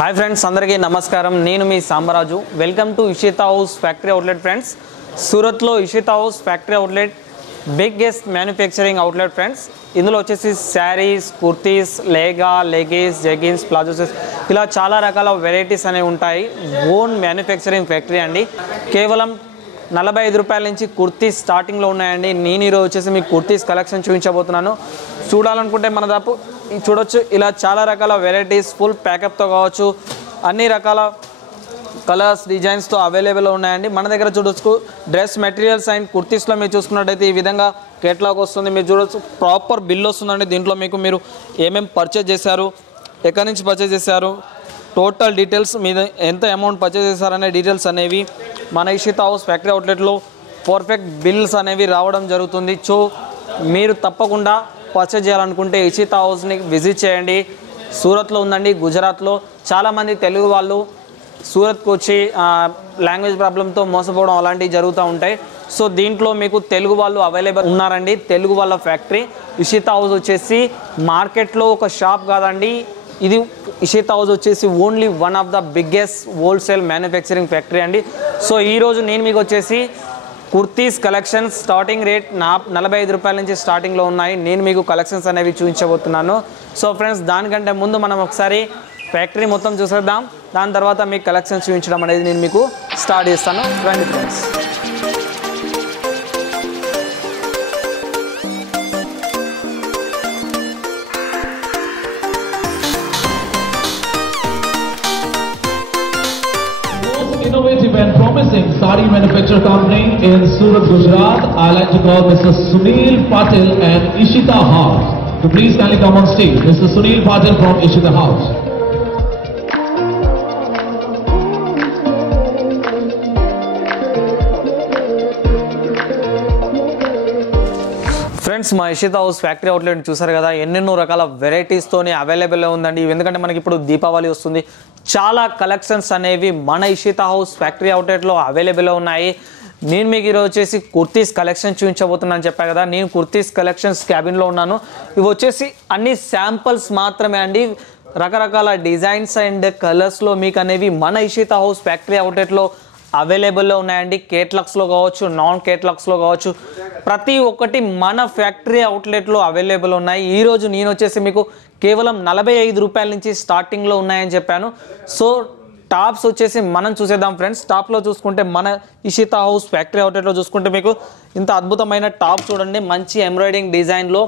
हाय friends अंदरिकी नमस्कारम नेनु मी Sambaraju welcome to Ishita house factory outlet friends Surat लो Ishita house factory outlet biggest manufacturing outlet friends इंదులో వచ్చేసి సారీస్ కుర్తీస్ లేగా లెగిన్స్ జెగిన్స్ ప్లాజోస్ ఇలా చాలా రకాల వెరైటీస్ అనేవి ఉంటాయి ఓన్ మ్యానుఫ్యాక్చరింగ్ ఫ్యాక్టరీ అండి కేవలం 45 రూపాయల నుంచి కుర్తీస్ స్టార్టింగ్ లో ఉన్నాయండి నేను ఈ రోజు వచ్చేసి మీకు కుర్తీస్ కలెక్షన్ చూపించబోతున్నాను చూడాలనుకుంటే మన దాపు చూడొచ్చు ఇలా చాలా రకాల వెరైటీస్ ఫుల్ ప్యాకప్ తో కావచ్చు అన్ని రకాల కలర్స్ డిజైన్స్ తో అవైలబుల్ ఉన్నాయండి మన దగ్గర చూడొచ్చు డ్రెస్ మెటీరియల్స్ అండ్ కుర్తీస్ లో మీరు చూసుకున్నట్లయితే ఈ విధంగా కేటలాగ్ వస్తుంది మీరు చూడొచ్చు ప్రాపర్ బిల్ వస్తుందండి దీంట్లో మీరు ఏమేం పర్చేస్ చేశారు ఎక్కడి నుంచి పర్చేస్ చేశారు టోటల్ డీటెయిల్స్ మీద ఎంత అమౌంట్ పర్చేస్ చేశారనే డీటెయిల్స్ అనేవి మన ఇషితా హౌస్ ఫ్యాక్టరీ అవుట్లెట్ లో పర్ఫెక్ట్ బిల్స్ అనేవి రావడం జరుగుతుంది సో మీరు తప్పకుండా పర్చేస్ చేయాలనుకుంటే ఇషితా హౌస్ ని విజిట్ చేయండి సూరత్ లో ఉందండి గుజరాత్ లో చాలా మంది తెలుగు వాళ్ళు సూరత్ కు వచ్చి లాంగ్వేజ్ ప్రాబ్లం తో మోసపోవడం అలాంటివి జరుగుతూ ఉంటాయి సో దీంట్లో మీకు తెలుగు వాళ్ళు అవైలబుల్ ఉన్నారండి తెలుగు వాళ్ళ ఫ్యాక్టరీ ఇషితా హౌస్ వచ్చేసి మార్కెట్ లో ఒక షాప్ కాదండి ఇది ఇషితా హౌస్ వచ్చేసి only one of the biggest wholesale manufacturing factory అండి సో ఈ రోజు నేను మీకు వచ్చేసి కుర్తీస్ కలెక్షన్స్ స్టార్టింగ్ రేట్ 45 రూపాయల నుంచి స్టార్టింగ్ లో ఉన్నాయి నేను మీకు కలెక్షన్స్ అనేవి చూపించబోతున్నాను సో ఫ్రెండ్స్ దానికంటే ముందు మనం ఒకసారి ఫ్యాక్టరీ మొత్తం చూసేద్దాం దాని తర్వాత మీకు కలెక్షన్స్ చూపించడం అనేది నేను మీకు స్టార్ట్ చేస్తాను రండి friends Innovative and promising sari manufacturer company in Surat, Gujarat. I like to call Mr. Sunil Patil and Ishita House. So please kindly come on stage. Mr. Sunil Patil from Ishita House. Friends మా Ishita house factory outlet చూసారు కదా ఎన్నెన్నో రకాల varieties తోని available ఉందండి ఎందుకంటే మనకి ఇప్పుడు దీపావళి వస్తుంది చాలా కలెక్షన్స్ అనేవి మన ఇషితా హౌస్ ఫ్యాక్టరీ అవుట్లెట్ లో అవైలబుల్ ఉన్నాయి నేను మీకు ఈరోజు వచ్చేసి కుర్తీస్ కలెక్షన్ చూపించబోతున్నాను చెప్పా కదా నేను కుర్తీస్ కలెక్షన్స్ క్యాబిన్ లో ఉన్నాను ఇవి వచ్చేసి అన్ని శాంపిల్స్ మాత్రమే అండి రకరకాల డిజైన్స్ అండ్ కలర్స్ లో మీకు అనేవి మన ఇషితా హౌస్ ఫ్యాక్టరీ అవుట్లెట్ లో అవైలబుల్ లో ఉన్నాయండి కేటలాగ్స్ లో కావచ్చు నాన్ కేటలాగ్స్ లో కావచ్చు ప్రతి ఒక్కటి మన ఫ్యాక్టరీ అవుట్లెట్ లో అవైలబుల్ ఉన్నాయి ఈ రోజు నేను వచ్చేసి మీకు కేవలం 45 రూపాయల నుంచి స్టార్టింగ్ లో ఉన్నాయని చెప్పాను సో టాప్స్ వచ్చేసి మనం చూసేద్దాం ఫ్రెండ్స్ టాప్ లో చూసుకుంటే మన ఇషితా హౌస్ ఫ్యాక్టరీ అవుట్లెట్ లో చూసుకుంటే మీకు ఇంత అద్భుతమైన టాప్ చూడండి మంచి ఎంబ్రాయిడరింగ్ డిజైన్ లో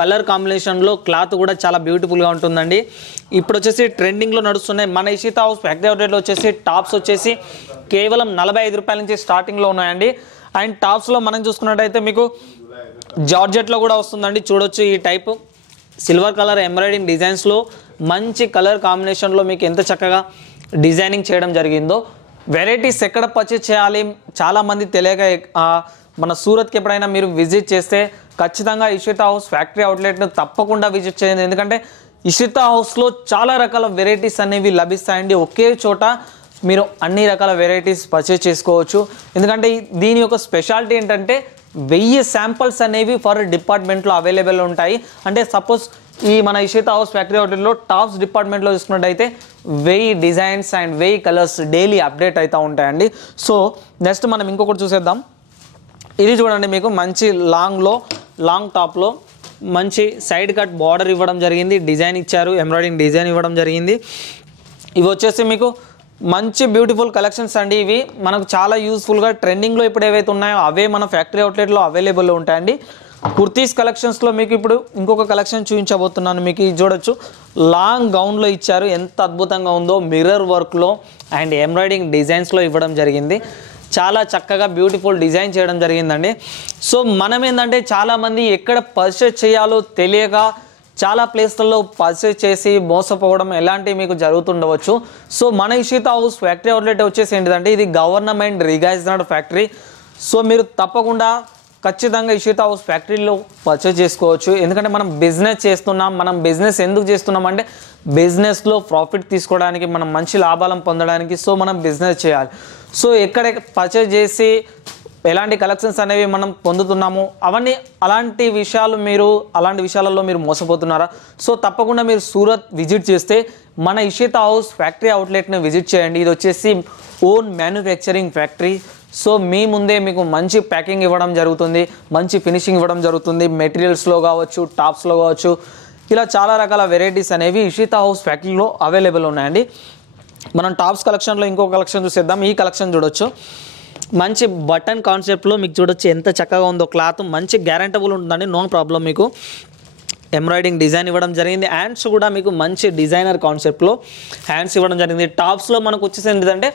కలర్ కాంబినేషన్ లో క్లాత్ కూడా చాలా బ్యూటిఫుల్ గా ఉంటుందండి ఇప్పుడు వచ్చేసి ట్రెండింగ్ లో నడుస్తున్నాయి మన ఇషితా హౌస్ ఫ్యాక్టరీ అవుట్లెట్ లో వచ్చేసి టాప్స్ వచ్చేసి కేవలం 45 రూపాయల నుంచి స్టార్టింగ్ లో ఉన్నాయండి అండ్ టాప్స్ లో మనం చూసుకున్నట్టయితే మీకు జార్జెట్ లో కూడా వస్తుందండి చూడొచ్చు ఈ type silver colour embroidering designs లో మంచి కలర్ కాంబినేషన్ లో మీకు ఎంత చక్కగా డిజైనింగ్ చేయడం జరిగిందో వెరైటీస్ ఎక్కడ పర్చేస్ చేయాలి చాలా మంది తెలియక మన సూరత్ కి ఎప్పుడైనా మీరు విజిట్ చేస్తే ఖచ్చితంగా ఇషితా హౌస్ ఫ్యాక్టరీ అవుట్లెట్ ను తప్పకుండా విజిట్ చేయండి ఎందుకంటే ఇషితా హౌస్ లో చాలా రకాల వెరైటీస్ అనేవి లభిస్తాయండి ఒకే చోట మీరు అన్ని రకాల వెరైటీస్ పర్చేస్ చేసుకోవచ్చు ఎందుకంటే దీని యొక్క స్పెషాలిటీ ఏంటంటే 1000 శాంపిల్స్ అనేవి ఫర్ డిపార్ట్మెంట్ లో అవైలబుల్ ఉంటాయి అంటే సపోజ్ ఈ మన ఇషితా హౌస్ ఫ్యాక్టరీ అవుట్లెట్ లో టాప్స్ డిపార్ట్మెంట్ లో చూసుకున్నట్టయితే 1000 designs and 1000 colours daily update అవుతూ ఉంటాయండి సో నెక్స్ట్ మనం ఇంకొకటి చూసేద్దాం ఇది చూడండి మీకు మంచి లాంగ్ టాప్ లో మంచి సైడ్ కట్ బార్డర్ ఇవ్వడం జరిగింది డిజైన్ ఇచ్చారు ఎంబ్రాయిడరింగ్ డిజైన్ ఇవ్వడం జరిగింది ఇవి వచ్చేసి మీకు మంచి బ్యూటిఫుల్ కలెక్షన్స్ అండి ఇవి మనకు చాలా యూస్ఫుల్ గా ట్రెండింగ్ లో ఇప్పుడు ఏవైతే ఉన్నాయో అవే మన ఫ్యాక్టరీ అవుట్లెట్ లో అవైలబుల్ లో ఉంటాయండి కుర్తీస్ కలెక్షన్స్ లో మీకు ఇప్పుడు ఇంకొక కలెక్షన్ చూపించబోతున్నాను మీకు ఇది చూడొచ్చు లాంగ్ గౌన్ లో ఇచ్చారు ఎంత అద్భుతంగా ఉందో మిర్రర్ వర్క్ లో అండ్ ఎంబ్రాయిడరింగ్ డిజైన్స్ లో ఇవ్వడం జరిగింది చాలా చక్కగా బ్యూటిఫుల్ డిజైన్ చేయడం జరిగిందండి సో మనం ఏంటంటే చాలా మంది ఎక్కడ పర్చేస్ చేయాలో తెలియక చాలా ప్లేస్లలో పర్చేస్ చేసి మోసపోవడం ఎలాంటివి మీకు జరుగుతుండవచ్చు సో మన ఇషితా హౌస్ ఫ్యాక్టరీ అవుట్లెట్ వచ్చేసి ఏంటంటే ఇది గవర్నమెంట్ రికగ్నైజ్డ్ ఫ్యాక్టరీ సో మీరు తప్పకుండా ఖచ్చితంగా ఇషితా హౌస్ ఫ్యాక్టరీలో పర్చేస్ చేసుకోవచ్చు ఎందుకంటే మనం బిజినెస్ చేస్తున్నాం మనం బిజినెస్ ఎందుకు చేస్తున్నాం అంటే బిజినెస్ లో ప్రాఫిట్ తీసుకోవడానికి మనం మంచి లాభాలను పొందడానికి సో మనం బిజినెస్ చేయాలి సో ఎక్కడ పర్చేస్ చేసి ఎలాంటి కలెక్షన్స్ అనేవి మనం పొందుతున్నాము అవన్నీ అలాంటి విషయాలలో మీరు మోసపోతున్నారా? సో తప్పకుండా మీరు సూరత్ విజిట్ చేస్తే మన ఇషితా హౌస్ ఫ్యాక్టరీ అవుట్లెట్ని విజిట్ చేయండి. ఇది వచ్చేసి ఓన్ మ్యానుఫ్యాక్చరింగ్ ఫ్యాక్టరీ. సో మీ ముందే మీకు మంచి ప్యాకింగ్ ఇవ్వడం జరుగుతుంది, మంచి ఫినిషింగ్ ఇవ్వడం జరుగుతుంది. మెటీరియల్స్లో కావచ్చు, టాప్స్లో కావచ్చు, ఇలా చాలా రకాల వెరైటీస్ అనేవి ఇషితా హౌస్ ఫ్యాక్టరీలో అవైలబుల్ ఉన్నాయండి. మనం టాప్స్ కలెక్షన్లో ఇంకో కలెక్షన్ చూసేద్దాం. ఈ కలెక్షన్ చూడొచ్చు, మంచి బటన్ కాన్సెప్ట్లో మీకు చూడొచ్చు ఎంత చక్కగా ఉందో. క్లాత్ మంచి గ్యారంటబుల్ ఉంటుందండి, నో ప్రాబ్లం. మీకు ఎంబ్రాయిడింగ్ డిజైన్ ఇవ్వడం జరిగింది. హ్యాండ్స్ కూడా మీకు మంచి డిజైనర్ కాన్సెప్ట్లో హ్యాండ్స్ ఇవ్వడం జరిగింది. టాప్స్లో మనకు వచ్చేసి ఏంటంటే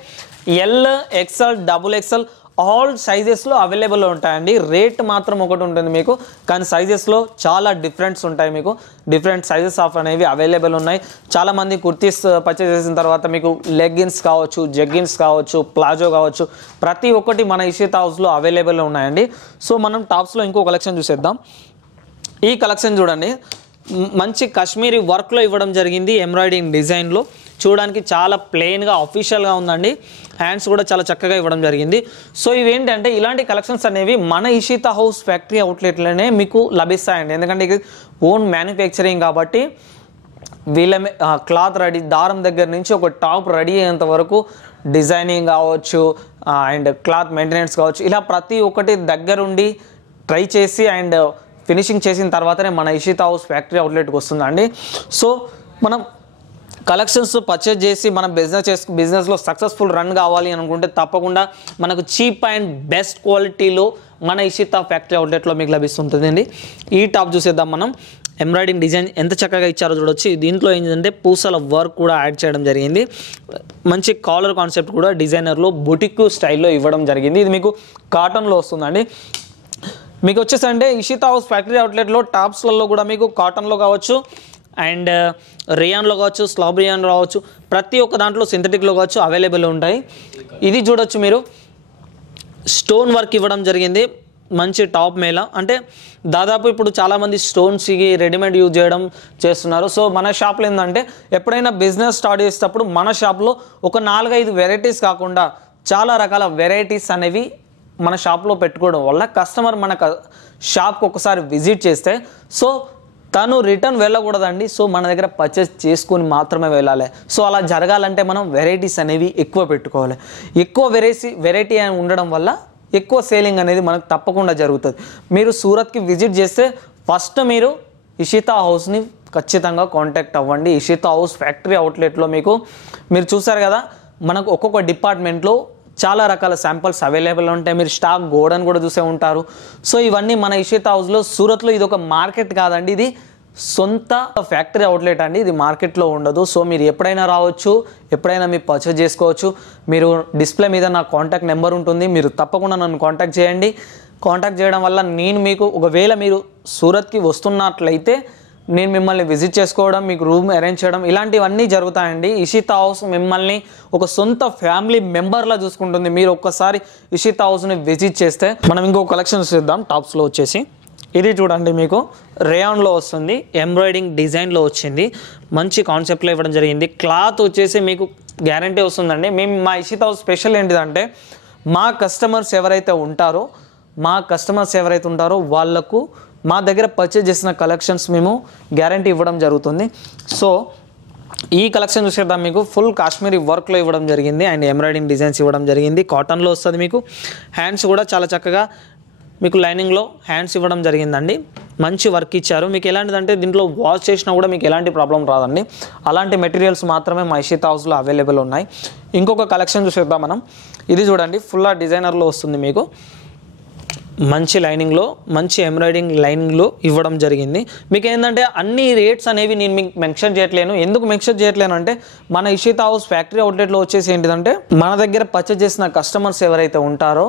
ఎల్, ఎక్స్ఎల్, XXL ఆల్ సైజెస్లో అవైలబుల్ ఉంటాయండి. రేట్ మాత్రం ఒకటి ఉంటుంది మీకు, కానీ సైజెస్లో చాలా డిఫరెన్స్ ఉంటాయి. మీకు డిఫరెంట్ సైజెస్ ఆఫ్ అనేవి అవైలబుల్ ఉన్నాయి. చాలామంది కుర్తీస్ పర్చేస్ చేసిన తర్వాత మీకు లెగ్గిన్స్ కావచ్చు, జగ్గిన్స్ కావచ్చు, ప్లాజో కావచ్చు, ప్రతి ఒక్కటి మన ఇషితా హౌస్లో అవైలబుల్ ఉన్నాయండి. సో మనం టాప్స్లో ఇంకో కలెక్షన్ చూసేద్దాం. ఈ కలెక్షన్ చూడండి, మంచి కాశ్మీరీ వర్క్లో ఇవ్వడం జరిగింది, ఎంబ్రాయిడింగ్ డిజైన్లో. చూడడానికి చాలా ప్లెయిన్గా అఫీషియల్గా ఉందండి. హ్యాండ్స్ కూడా చాలా చక్కగా ఇవ్వడం జరిగింది. సో ఇవేంటంటే ఇలాంటి కలెక్షన్స్ అనేవి మన ఇషితా హౌస్ ఫ్యాక్టరీ అవుట్లెట్లోనే మీకు లభిస్తాయండి. ఎందుకంటే ఇది ఓన్ మ్యానుఫ్యాక్చరింగ్ కాబట్టి వీళ్ళ క్లాత్ రెడీ, దారం దగ్గర నుంచి ఒక టాప్ రెడీ అయ్యేంత వరకు డిజైనింగ్ కావచ్చు అండ్ క్లాత్ మెయింటెనెన్స్ కావచ్చు, ఇలా ప్రతి ఒక్కటి దగ్గరుండి ట్రై చేసి అండ్ ఫినిషింగ్ చేసిన తర్వాతనే మన ఇషితా హౌస్ ఫ్యాక్టరీ అవుట్లెట్కి వస్తుందండి. సో మనం కలెక్షన్స్ పర్చేజ్ చేసి మనం బిజినెస్లో సక్సెస్ఫుల్ రన్ కావాలి అనుకుంటే తప్పకుండా మనకు చీప్ అండ్ బెస్ట్ క్వాలిటీలో మన ఇషితా ఫ్యాక్టరీ అవుట్లెట్లో మీకు లభిస్తుంటుందండి. ఈ టాప్ చూసేద్దాం మనం. ఎంబ్రాయిడింగ్ డిజైన్ ఎంత చక్కగా ఇచ్చారో చూడొచ్చు. దీంట్లో ఏంటంటే పూసల వర్క్ కూడా యాడ్ చేయడం జరిగింది. మంచి కాలర్ కాన్సెప్ట్ కూడా డిజైనర్లో బుటిక్ స్టైల్లో ఇవ్వడం జరిగింది. ఇది మీకు కాటన్లో వస్తుందండి. మీకు వచ్చేసి అంటే ఇషితా హౌస్ ఫ్యాక్టరీ అవుట్లెట్లో టాప్స్లలో కూడా మీకు కాటన్లో కావచ్చు అండ్ రియాన్లో కావచ్చు, స్లాబ్ రియాన్లో కావచ్చు, ప్రతి ఒక్క దాంట్లో సింథటిక్లో కావచ్చు అవైలబుల్ ఉంటాయి. ఇది చూడొచ్చు మీరు, స్టోన్ వర్క్ ఇవ్వడం జరిగింది. మంచి టాప్ మేళ అంటే దాదాపు ఇప్పుడు చాలామంది స్టోన్స్కి రెడీమేడ్ యూజ్ చేస్తున్నారు. సో మన షాప్లో ఏంటంటే ఎప్పుడైనా బిజినెస్ స్టార్ట్ చేసేటప్పుడు మన షాప్లో ఒక 4-5 వెరైటీస్ కాకుండా చాలా రకాల వెరైటీస్ అనేవి మన షాప్లో పెట్టుకోవడం వల్ల కస్టమర్ మన షాప్కి ఒకసారి విజిట్ చేస్తే సో తను రిటర్న్ వెళ్ళకూడదండి. సో మన దగ్గర పర్చేస్ చేసుకొని మాత్రమే వెళ్ళాలి. సో అలా జరగాలంటే మనం వెరైటీస్ అనేవి ఎక్కువ పెట్టుకోవాలి. ఎక్కువ వెరైటీ అని ఉండడం వల్ల ఎక్కువ సేలింగ్ అనేది మనకు తప్పకుండా జరుగుతుంది. మీరు సూరత్కి విజిట్ చేస్తే ఫస్ట్ మీరు ఇషితా హౌస్ని ఖచ్చితంగా కాంటాక్ట్ అవ్వండి. ఇషితా హౌస్ ఫ్యాక్టరీ అవుట్లెట్లో మీరు చూసారు కదా, మనకు ఒక్కొక్క డిపార్ట్మెంట్లో చాలా రకాల శాంపిల్స్ అవైలబుల్ ఉంటాయి. మీరు స్టాక్ గోడౌన్ కూడా చూసే ఉంటారు. సో ఇవన్నీ మన ఇషితా హౌస్లో సూరత్లో ఇది ఒక మార్కెట్ కాదండి, ఇది సొంత ఫ్యాక్టరీ అవుట్లెట్ అండి. ఇది మార్కెట్లో ఉండదు. సో మీరు ఎప్పుడైనా రావచ్చు, ఎప్పుడైనా మీరు పర్చేజ్ చేసుకోవచ్చు. మీరు డిస్ప్లే మీద నా కాంటాక్ట్ నెంబర్ ఉంటుంది, మీరు తప్పకుండా నన్ను కాంటాక్ట్ చేయండి. కాంటాక్ట్ చేయడం వల్ల నేను మీకు ఒకవేళ మీరు సూరత్కి వస్తున్నట్లయితే నేను మిమ్మల్ని విజిట్ చేసుకోవడం, మీకు రూమ్ అరేంజ్ చేయడం ఇలాంటివన్నీ జరుగుతాయండి. ఇషితా హౌస్ మిమ్మల్ని ఒక సొంత ఫ్యామిలీ మెంబర్లా చూసుకుంటుంది. మీరు ఒక్కసారి ఇషితా హౌస్ని విజిట్ చేస్తే మనం ఇంకో కలెక్షన్ చూద్దాం. టాప్స్లో వచ్చేసి ఇది చూడండి, మీకు రేయాన్లో వస్తుంది, ఎంబ్రాయిడింగ్ డిజైన్లో వచ్చింది, మంచి కాన్సెప్ట్లో ఇవ్వడం జరిగింది. క్లాత్ వచ్చేసి మీకు గ్యారంటీ వస్తుందండి. మా ఇషితా హౌస్ స్పెషల్ ఏంటిదంటే మా కస్టమర్స్ ఎవరైతే ఉంటారో వాళ్ళకు మా దగ్గర పర్చేజ్ చేసిన కలెక్షన్స్ మేము గ్యారంటీ ఇవ్వడం జరుగుతుంది. సో ఈ కలెక్షన్ చూసేద్దాం. మీకు ఫుల్ కాశ్మీరీ వర్క్లో ఇవ్వడం జరిగింది అండ్ ఎంబ్రాయిడింగ్ డిజైన్స్ ఇవ్వడం జరిగింది. కాటన్లో వస్తుంది. మీకు హ్యాండ్స్ కూడా చాలా చక్కగా మీకు లైనింగ్లో హ్యాండ్స్ ఇవ్వడం జరిగిందండి. మంచి వర్క్ ఇచ్చారు. మీకు ఎలాంటిదంటే దీంట్లో వాష్ చేసినా కూడా మీకు ఎలాంటి ప్రాబ్లం రాదండి. అలాంటి మెటీరియల్స్ మాత్రమే మా ఇషితా హౌస్లో అవైలబుల్ ఉన్నాయి. ఇంకొక కలెక్షన్ చూసేద్దాం మనం. ఇది చూడండి, ఫుల్ డిజైనర్లో వస్తుంది. మీకు మంచి లైనింగ్లో, మంచి ఎంబ్రాయిడింగ్ లైనింగ్లో ఇవ్వడం జరిగింది. మీకు ఏంటంటే అన్ని రేట్స్ అనేవి నేను మీకు మెన్షన్ చేయట్లేను. ఎందుకు మెన్షన్ చేయట్లేను అంటే మన ఇషితా హౌస్ ఫ్యాక్టరీ అవుట్లెట్లో వచ్చేసి ఏంటిదంటే మన దగ్గర పర్చేజ్ చేసిన కస్టమర్స్ ఎవరైతే ఉంటారో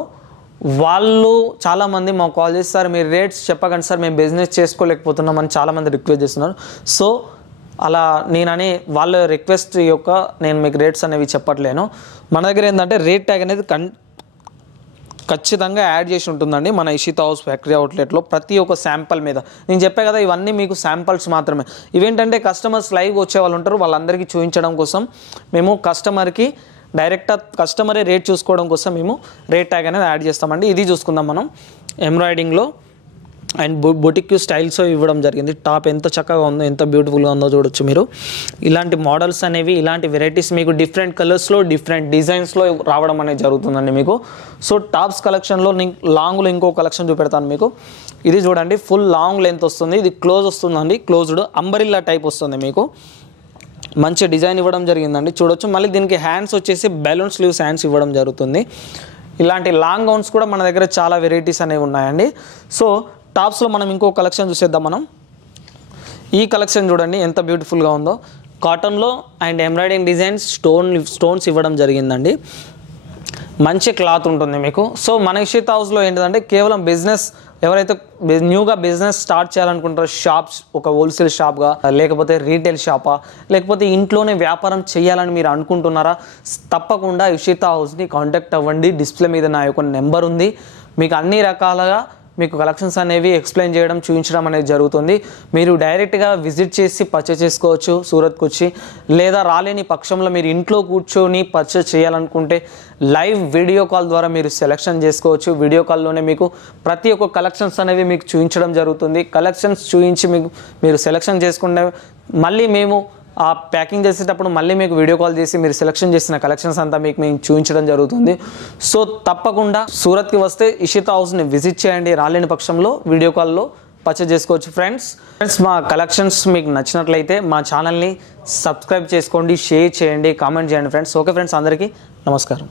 వాళ్ళు చాలామంది మాకు కాల్ చేస్తారు, మీరు రేట్స్ చెప్పకండి సార్, మేము బిజినెస్ చేసుకోలేకపోతున్నాం అని చాలామంది రిక్వెస్ట్ చేస్తున్నారు. సో అలా వాళ్ళ రిక్వెస్ట్ యొక్క నేను మీకు రేట్స్ అనేవి చెప్పట్లేను. మన దగ్గర ఏంటంటే రేట్ ట్యాగ్ అనేది ఖచ్చితంగా యాడ్ చేసి ఉంటుందండి మన ఇషితా హౌస్ ఫ్యాక్టరీ అవుట్లెట్లో ప్రతి ఒక్క శాంపుల్ మీద. నేను చెప్పే కదా ఇవన్నీ మీకు శాంపుల్స్ మాత్రమే. ఇవేంటంటే కస్టమర్స్ లైవ్ వచ్చే వాళ్ళు ఉంటారు, వాళ్ళందరికీ చూపించడం కోసం మేము కస్టమర్కి డైరెక్ట్ కస్టమరే రేట్ చూసుకోవడం కోసం మేము రేట్ ట్యాగ్ అనేది యాడ్ చేస్తామండి. ఇది చూసుకుందాం మనం ఎంబ్రాయిడింగ్లో అండ్ బొటిక్ స్టైల్స్ ఇవ్వడం జరిగింది. టాప్ ఎంత చక్కగా ఉందో, ఎంత బ్యూటిఫుల్గా ఉందో చూడొచ్చు మీరు. ఇలాంటి మోడల్స్ అనేవి, ఇలాంటి వెరైటీస్ మీకు డిఫరెంట్ కలర్స్లో, డిఫరెంట్ డిజైన్స్లో రావడం అనేది జరుగుతుందండి మీకు. సో టాప్స్ కలెక్షన్లో లాంగ్లో ఇంకో కలెక్షన్ చూపెడతాను మీకు. ఇది చూడండి, ఫుల్ లాంగ్ లెంత్ వస్తుంది, ఇది క్లోజ్ వస్తుందండి, క్లోజ్డ్ అంబరిల్లా టైప్ వస్తుంది మీకు. మంచి డిజైన్ ఇవ్వడం జరిగిందండి చూడొచ్చు. మళ్ళీ దీనికి హ్యాండ్స్ వచ్చేసి బెలూన్ స్లీవ్స్ హ్యాండ్స్ ఇవ్వడం జరుగుతుంది. ఇలాంటి లాంగ్ గౌన్స్ కూడా మన దగ్గర చాలా వెరైటీస్ అనేవి ఉన్నాయండి. సో టాప్స్లో మనం ఇంకో కలెక్షన్ చూసేద్దాం మనం. ఈ కలెక్షన్ చూడండి ఎంత బ్యూటిఫుల్గా ఉందో. కాటన్లో అండ్ ఎంబ్రాయిడింగ్ డిజైన్స్ స్టోన్స్ ఇవ్వడం జరిగిందండి. మంచి క్లాత్ ఉంటుంది మీకు. సో మన ఇషితా హౌస్లో ఏంటంటే కేవలం బిజినెస్, ఎవరైతే న్యూగా బిజినెస్ స్టార్ట్ చేయాలనుకుంటారో, షాప్స్, ఒక హోల్సేల్ షాప్గా, లేకపోతే రీటైల్ షాపా, లేకపోతే ఇంట్లోనే వ్యాపారం చేయాలని మీరు అనుకుంటున్నారా, తప్పకుండా ఇషితా హౌస్ని కాంటాక్ట్ అవ్వండి. డిస్ప్లే మీద నా యొక్క నెంబర్ ఉంది. మీకు అన్ని రకాలుగా మీకు కలెక్షన్స్ అనేవి ఎక్స్ప్లెయిన్ చేయడం, చూపించడం అనేది జరుగుతుంది. మీరు డైరెక్ట్గా విజిట్ చేసి పర్చేస్ చేసుకోవచ్చు సూరత్కి వచ్చి. లేదా రాలేని పక్షంలో మీరు ఇంట్లో కూర్చొని పర్చేస్ చేయాలనుకుంటే లైవ్ వీడియో కాల్ ద్వారా మీరు సెలెక్షన్ చేసుకోవచ్చు. వీడియో కాల్లోనే మీకు ప్రతి ఒక్క కలెక్షన్స్ అనేవి మీకు చూపించడం జరుగుతుంది. కలెక్షన్స్ చూపించి మీరు సెలెక్షన్ చేసుకుంటే మళ్ళీ మేము ఆ ప్యాకింగ్ చేసేటప్పుడు మళ్ళీ మీకు వీడియో కాల్ చేసి మీరు సెలెక్షన్ చేసిన కలెక్షన్స్ అంతా మీకు మేము చూపించడం జరుగుతుంది. సో తప్పకుండా సూరత్కి వస్తే ఇషితా హౌస్ని విజిట్ చేయండి. రాలేని పక్షంలో వీడియో కాల్లో పర్చేస్ చేసుకోవచ్చు. ఫ్రెండ్స్ మా కలెక్షన్స్ మీకు నచ్చినట్లయితే మా ఛానల్ని సబ్స్క్రైబ్ చేసుకోండి, షేర్ చేయండి, కామెంట్ చేయండి ఫ్రెండ్స్. ఓకే ఫ్రెండ్స్, అందరికీ నమస్కారం.